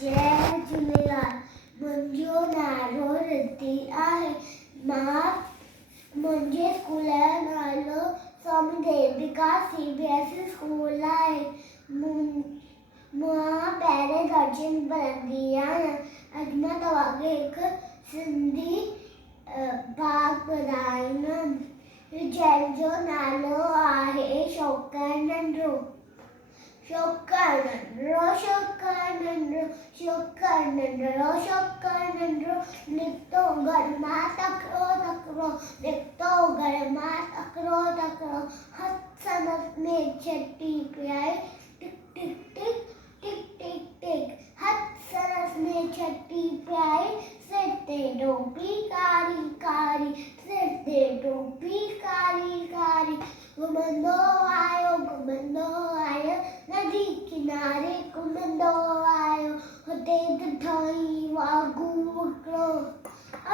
जय झूलेलाल। मुंहिंजो नालो रिद्धि आहे। मुंहिंजे स्कूल जो नालो स्वामी देविका CBSE स्कूल आहे। मां पहिरें दर्जे में पढ़ंदी आहियां। अॼु मां तव्हांखे हिकु सिंधी भाॻ ॿुधाईंदमि जंहिंजो नालो आहे शौक़ु नंढिड़ो। शौक़ु नंढिड़ो, शौक़ु नंढिड़ो, शौक़ु नंढिड़ो, शौक़ु नंढिड़ो, निकितो घर मां तकिड़ो तकिड़ो, निकितो घर मां तकिड़ो तकिड़ो, हथ संदसि में छटी पियाई, टिक टिक टिक टिक टिक टिक, हथ संदसि में छटी पियाई, सिर ते टोपी कारी कारी, सिर ते टोपी कारी कारी, घुमंदो आयो नदी किनारे घुमंदो आयो, हुते ॾिठई वाघू हिकिड़ो,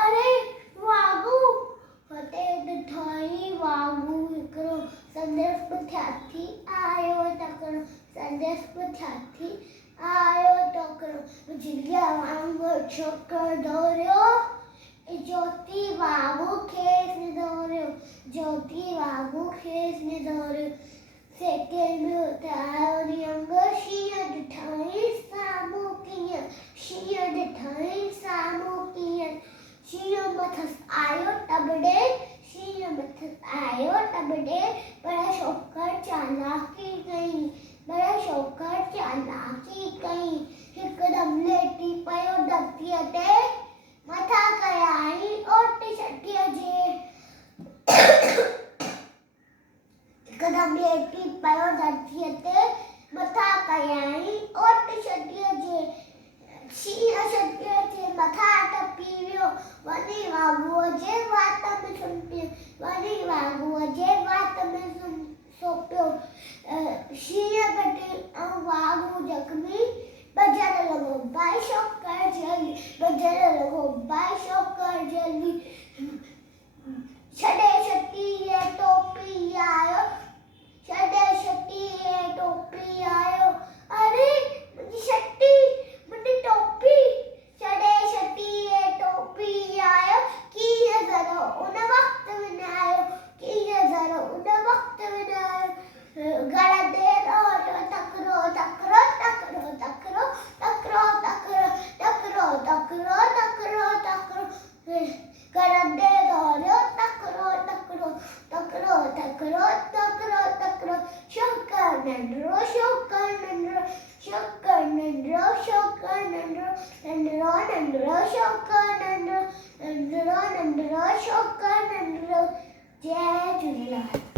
अरे वाघू, हुते ॾिठई वाघू हिकिड़ो, संदसि पुठियां आयो तकिड़ो, संदसि पुठियां आयो तकिड़ो, चिड़िया वांगुरु छोकिरो दौड़ियो, ज्योति वाघू खेसि दौड़ियो, ज्योति वाघू खेसि दौड़ियो, सेकेंड में उतारियो नियंग, शींहं ॾिठई साम्हूं कीअं, शींहं ॾिठई साम्हूं कीअं, शींहं मथसि आयो टॿिड़े, शींहं मथसि आयो टॿिड़े, पर शौक़ु चालाकी कई, पर शौक़ु चालाकी कई, हिकदमि लेटी पियो धरतीअ ते, मथां कयाई ओट छटीअ जे, हिकदमि लेटी पियो धरतीअ ते, मथां कयाई ओट छटीअ जे, शींहं छटीअ जे मथां टपी वियो, वञी वाघूअ जे वात में सुम्ही पियो, वञी वाघूअ जे वात में सुम्हियो, शींहं कटी ऐं वाघू जख़्मी, भॼण लॻो भाई शौक़ु जल्दी, भॼण लॻो भाई शौक़ु जल्दी, छॾे छटीअ टोपी आयो, छॾे छटीअ टोपी आयो, अरे मुंहिंजी छटी, मुंहिंजी टोपी, छॾे छटीअ टोपी आयो, कीअं ज़रो उन वक़्तु विञायो, कीअं ज़रो उन वक़्तु विञायो, घर ते दौड़ियो तकिड़ो तकिड़ो तकिड़ो तकिड़ो तकिड़ो तकिड़ो तकिड़ो तकिड़ो तकिड़ो तकिड़ो, घर ते दौड़ियो तकिड़ो तकिड़ो तकिड़ो तकिड़ो तकिड़ो तकिड़ो, शौक़ु नंढिड़ो, शौक़ु नंढिड़ो, शौक़ु नंढिड़ो, शौक़ु नंढिड़ो, नंढिड़ो नंढिड़ो शौक़ु नंढिड़ो, नंढिड़ो नंढिड़ो शौक़ु नंढिड़ो। जय झूलेलाल।